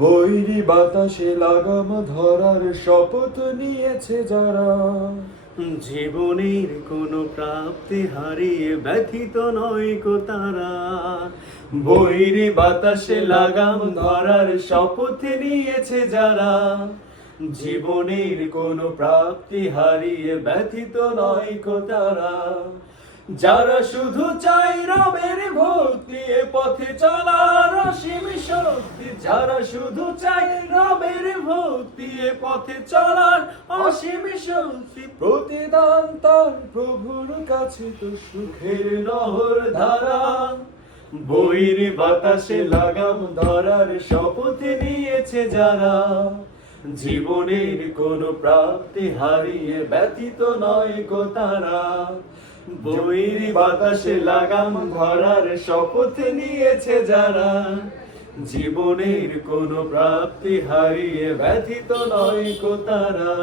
বৈরী বাতাসে লাগাম ধরার শপথ নিয়েছে যারা, জীবনের কোনো প্রাপ্তি হারিয়ে ব্যথিত নয় কো তারা। বৈরী বাতাসে লাগাম ধরার শপথ নিয়েছে যারা, জীবনের কোনো প্রাপ্তি হারিয়ে ব্যথিত নয় কো তারা। যারা শুধু চাই রবের ভক্তি, এ পথে চলার অসীম শক্তি। যারা শুধু চাই রবের ভক্তি, এ পথে চলার অসীম শক্তি। প্রতিদান তার প্রভুর কাছে তো সুখের নহর ধারা। বৈরী বাতাসে লাগাম ধরার শপথ নিয়েছে যারা, জীবনের কোনো প্রাপ্তি হারিয়ে ব্যথিত নয় কো তারা। বৈরী বাতাসে লাগাম ধরার শপথ নিয়েছে যারা, জীবনের কোনো প্রাপ্তি হারিয়ে ব্যথিত নয় কো তারা।